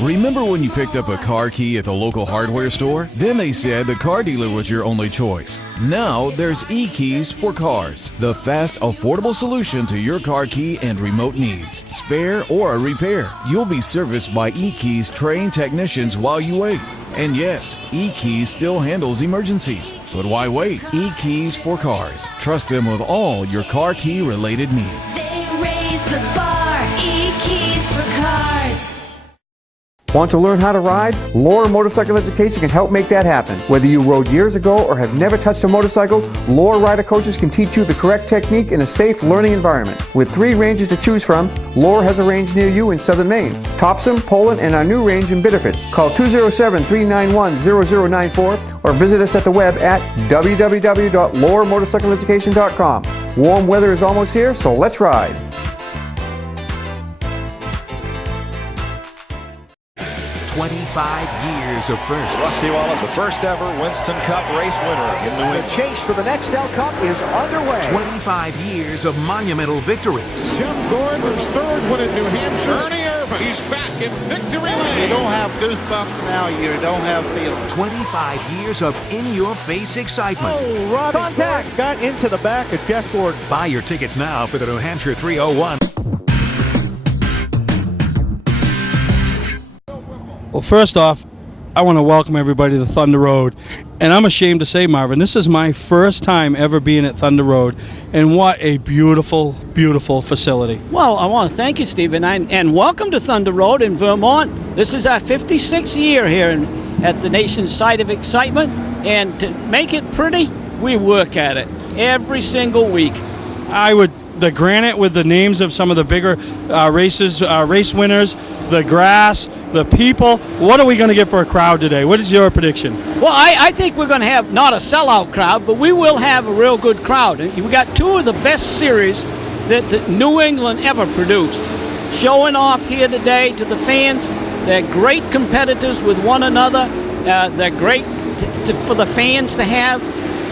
Remember when you picked up a car key at the local hardware store? Then they said the car dealer was your only choice. Now there's eKeys for Cars, the fast, affordable solution to your car key and remote needs. Spare or a repair, you'll be serviced by eKeys trained technicians while you wait. And yes, eKeys still handles emergencies. But why wait? eKeys for Cars. Trust them with all your car key related needs. They raise the bar. E-keys for cars. Want to learn how to ride? Lohr Motorcycle Education can help make that happen. Whether you rode years ago or have never touched a motorcycle, Lohr rider coaches can teach you the correct technique in a safe learning environment. With 3 ranges to choose from, Lohr has a range near you in southern Maine, Topsom, Poland, and our new range in Biddeford. Call 207-391-0094 or visit us at the web at www.lohrmotorcycleeducation.com. Warm weather is almost here, so let's ride. 25 years of firsts. Rusty Wallace, the first ever Winston Cup race winner in New England. The chase for the next L Cup is underway. 25 years of monumental victories. Jeff Gordon's third win in New Hampshire. Ernie Irvin, he's back in victory lane. You don't have goosebumps now, you don't have feelings. 25 years of in-your-face excitement. Oh, Robbie contact got into the back of Jeff Gordon. Buy your tickets now for the New Hampshire 301. Well, first off, I want to welcome everybody to Thunder Road. And I'm ashamed to say, Marvin, this is my first time ever being at Thunder Road. And what a beautiful, beautiful facility. Well, I want to thank you, Stephen, and welcome to Thunder Road in Vermont. This is our 56th year here at the nation's site of excitement. And to make it pretty, we work at it every single week. The granite with the names of some of the bigger race winners, the grass, the people. What are we going to get for a crowd today? What is your prediction? Well, I think we're going to have not a sellout crowd, but we will have a real good crowd. And we got 2 of the best series that New England ever produced. Showing off here today to the fans. They're great competitors with one another. They're great for the fans to have.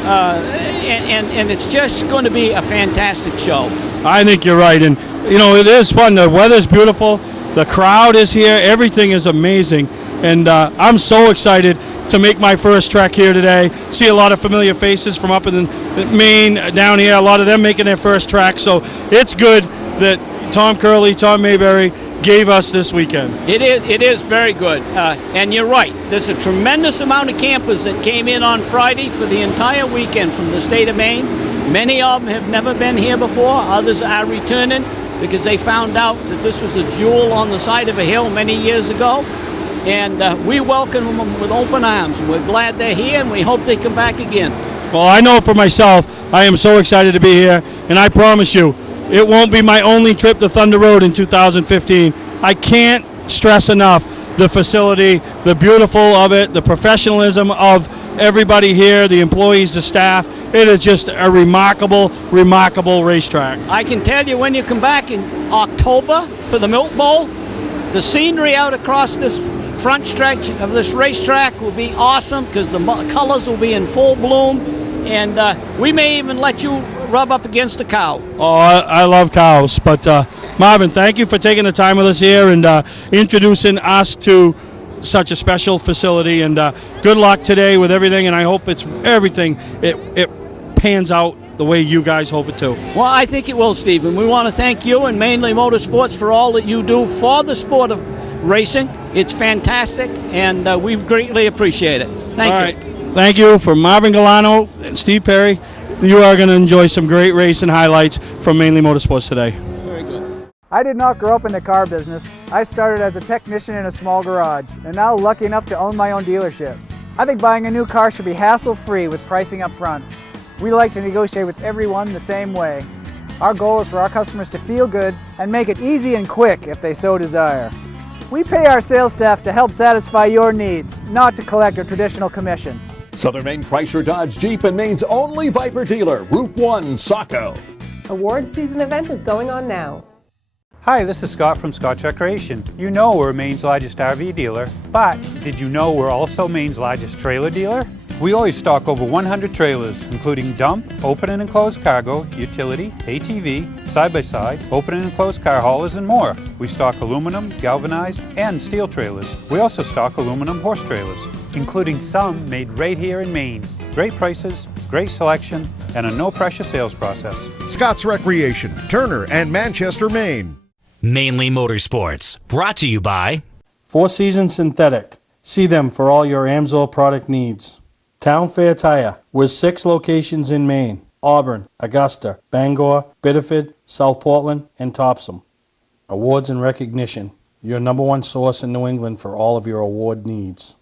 And it's just going to be a fantastic show. I think you're right. And, it is fun. The weather's beautiful. The crowd is here. Everything is amazing. And I'm so excited to make my first trek here today. See a lot of familiar faces from up in Maine, down here. A lot of them making their first trek. So it's good that Tom Curley, Tom Mayberry gave us this weekend. It is very good. And you're right. There's a tremendous amount of campers that came in on Friday for the entire weekend from the state of Maine. Many of them have never been here before. Others are returning because they found out that this was a jewel on the side of a hill many years ago. And we welcome them with open arms. We're glad they're here, and we hope they come back again. Well, I know for myself, I am so excited to be here, and I promise you, it won't be my only trip to Thunder Road in 2015. I can't stress enough the facility, the beautiful of it, the professionalism of everybody here, the employees, the staff. It is just a remarkable, remarkable racetrack. I can tell you, when you come back in October for the Milk Bowl, the scenery out across this front stretch of this racetrack will be awesome because the colors will be in full bloom, and we may even let you rub up against a cow. Oh, I love cows. But Marvin, thank you for taking the time with us here and introducing us to such a special facility. And good luck today with everything. And I hope it pans out the way you guys hope it to. Well, I think it will, Stephen. We want to thank you and Mainely Motorsports for all that you do for the sport of racing. It's fantastic, and we greatly appreciate it. Thank you. All right. Thank you for Marvin Galano and Steve Perry. You are going to enjoy some great racing highlights from Mainely Motorsports today. Very good. I did not grow up in the car business. I started as a technician in a small garage, and now lucky enough to own my own dealership. I think buying a new car should be hassle-free with pricing up front. We like to negotiate with everyone the same way. Our goal is for our customers to feel good and make it easy and quick if they so desire. We pay our sales staff to help satisfy your needs, not to collect a traditional commission. Southern Maine Chrysler Dodge Jeep and Maine's only Viper dealer, Route 1, Saco. Award season event is going on now. Hi, this is Scott from Scott's Recreation. You know we're Maine's largest RV dealer, but did you know we're also Maine's largest trailer dealer? We always stock over 100 trailers, including dump, open and enclosed cargo, utility, ATV, side-by-side, open and enclosed car haulers, and more. We stock aluminum, galvanized, and steel trailers. We also stock aluminum horse trailers, including some made right here in Maine. Great prices, great selection, and a no-pressure sales process. Scott's Recreation, Turner and Manchester, Maine. Mainly Motorsports, brought to you by Four Seasons Synthetic. See them for all your Amsoil product needs. Town Fair Tire, with 6 locations in Maine: Auburn, Augusta, Bangor, Biddeford, South Portland, and Topsom. Awards and recognition, your #1 source in New England for all of your award needs.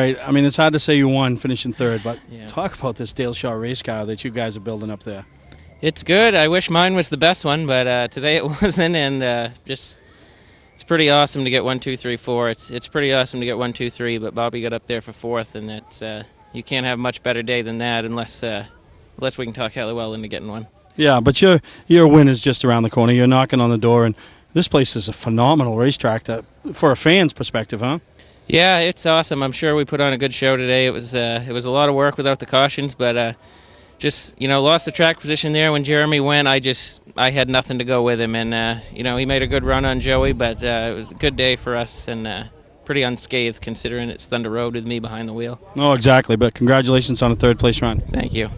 right. I mean, it's hard to say you won finishing third, but Yeah. talk about this Dale Shaw race car that you guys are building up there. It's good. I wish mine was the best one, but today it wasn't, and it's pretty awesome to get 1, 2, 3, 4. It's pretty awesome to get 1, 2, 3, but Bobby got up there for fourth, and that's you can't have a much better day than that unless we can talk Halliwell into getting one. Yeah, but your win is just around the corner. You're knocking on the door, and this place is a phenomenal racetrack for a fan's perspective, huh? Yeah, it's awesome. I'm sure we put on a good show today. It was a lot of work without the cautions, but just lost the track position there when Jeremy went. I had nothing to go with him, and he made a good run on Joey, but it was a good day for us and pretty unscathed considering it's Thunder Road with me behind the wheel. No, exactly. But congratulations on a third place run. Thank you.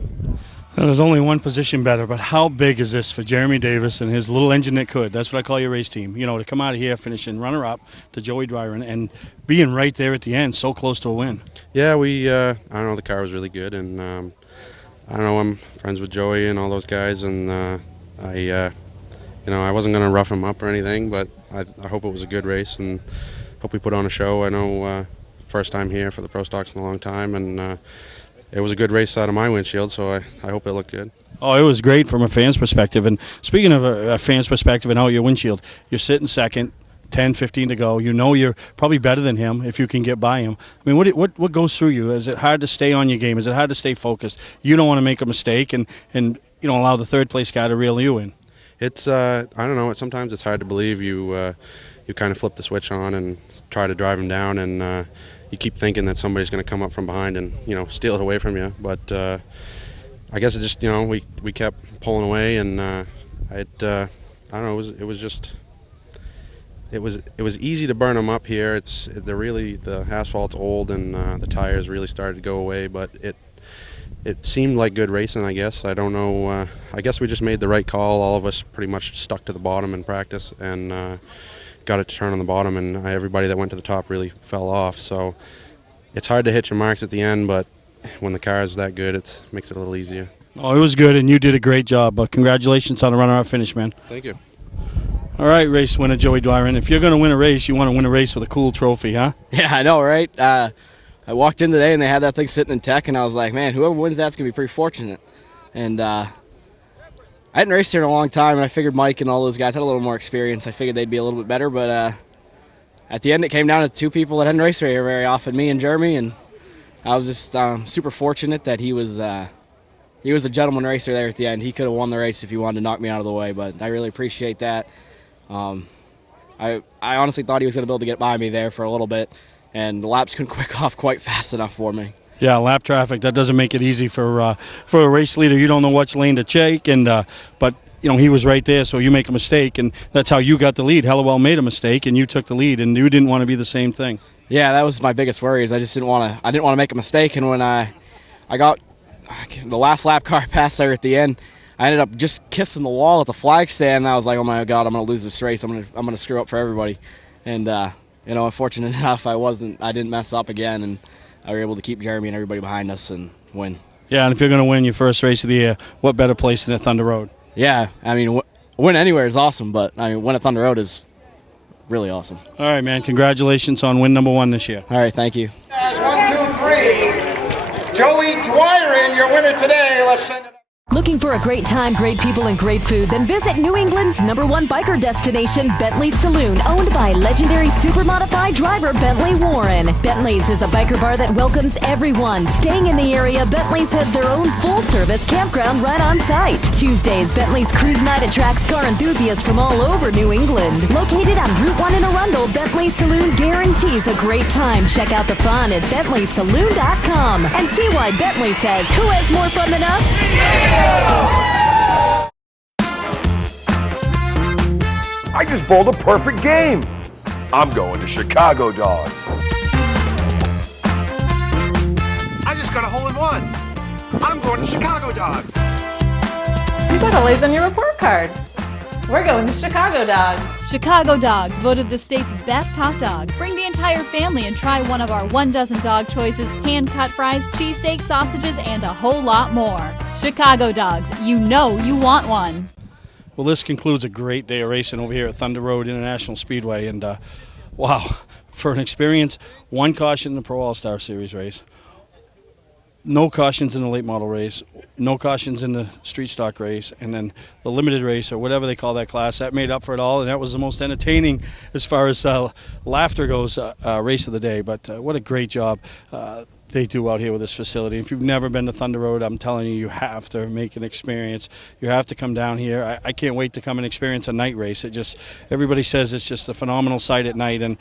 Now, there's only one position better, but how big is this for Jeremy Davis and his little engine that could? That's what I call your race team. To come out of here finishing runner-up to Joey Dwyer and being right there at the end, so close to a win. Yeah, I don't know, the car was really good, and I don't know, I'm friends with Joey and all those guys, and I wasn't going to rough him up or anything, but I hope it was a good race and hope we put on a show. I know first time here for the Pro Stocks in a long time, and it was a good race out of my windshield, so I hope it looked good. Oh, it was great from a fan's perspective. And speaking of a fan's perspective and out your windshield, you're sitting second, 10, 15 to go. You're probably better than him if you can get by him. I mean, what goes through you? Is it hard to stay on your game? Is it hard to stay focused? You don't want to make a mistake and allow the third place guy to reel you in. It's I don't know. Sometimes it's hard to believe. You kind of flip the switch on and try to drive him down, and you keep thinking that somebody's going to come up from behind and steal it away from you. But I guess it just we kept pulling away, and I don't know. It was easy to burn them up here. The asphalt's old, and the tires really started to go away. But it seemed like good racing, I guess. I don't know. I guess we just made the right call. All of us pretty much stuck to the bottom in practice and got it to turn on the bottom, and everybody that went to the top really fell off. So it's hard to hit your marks at the end, but when the car is that good, it makes it a little easier. Oh, it was good, and you did a great job. But congratulations on the runner-up finish, man. Thank you. All right, race winner Joey Dwyer. If you're going to win a race, you want to win a race with a cool trophy, huh? Yeah, I know, right? I walked in today, and they had that thing sitting in tech, and I was like, man, whoever wins that's going to be pretty fortunate. And I hadn't raced here in a long time, and I figured Mike and all those guys had a little more experience. I figured they'd be a little bit better, but at the end it came down to two people that hadn't raced here very often, me and Jeremy, and I was just super fortunate that he was a gentleman racer there at the end. He could have won the race if he wanted to knock me out of the way, but I really appreciate that. I honestly thought he was going to be able to get by me there for a little bit, and the laps couldn't quick off quite fast enough for me. Yeah, lap traffic, that doesn't make it easy for a race leader. You don't know which lane to take, but he was right there, so you make a mistake, and that's how you got the lead. Halliwell made a mistake, and you took the lead, and you didn't want to be the same thing. Yeah, that was my biggest worry. Is I just didn't want to make a mistake, and when I got the last lap car passed there at the end, I ended up just kissing the wall at the flag stand, and I was like, oh my God, I'm going to lose this race. I'm going to screw up for everybody. And unfortunate enough, I didn't mess up again, and I were able to keep Jeremy and everybody behind us and win. Yeah, and if you're going to win your first race of the year, what better place than at Thunder Road? Yeah, I mean, win anywhere is awesome, but win at Thunder Road is really awesome. All right, man. Congratulations on win number 1 this year. All right, thank you. Guys, 1, 2, 3. Joey Dwyer, your winner today. Let's send it. Looking for a great time, great people, and great food? Then visit New England's #1 biker destination, Bentley's Saloon, owned by legendary super modified driver Bentley Warren. Bentley's is a biker bar that welcomes everyone. Staying in the area, Bentley's has their own full-service campground right on site. Tuesdays, Bentley's Cruise Night attracts car enthusiasts from all over New England. Located on Route 1 in Arundel, Bentley's Saloon guarantees a great time. Check out the fun at BentleySaloon.com and see why Bentley says, who has more fun than us? I just bowled a perfect game. I'm going to Chicago Dogs. I just got a hole in one. I'm going to Chicago Dogs. You got a lace on your report card. We're going to Chicago Dogs. Chicago Dogs, voted the state's best hot dog. Bring the entire family and try one of our 12 dog choices, hand-cut fries, cheesesteak, sausages, and a whole lot more. Chicago Dogs, you know you want one. Well, this concludes a great day of racing over here at Thunder Road International Speedway, and wow, for an experience, 1 caution in the Pro All-Star Series race, no cautions in the late model race, no cautions in the street stock race, and then the limited race, or whatever they call that class, that made up for it all, and that was the most entertaining as far as laughter goes race of the day. But what a great job they do out here with this facility. If you've never been to Thunder Road, I'm telling you, you have to make an experience. You have to come down here. I can't wait to come and experience a night race. Everybody says it's just a phenomenal sight at night, and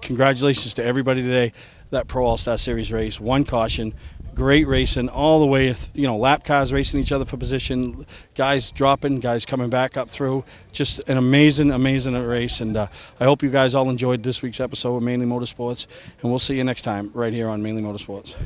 congratulations to everybody today. That Pro All-Star Series race, 1 caution, great racing all the way, lap cars racing each other for position, guys dropping, guys coming back up through. Just an amazing race, and I hope you guys all enjoyed this week's episode of Mainly Motorsports, and we'll see you next time right here on Mainly Motorsports.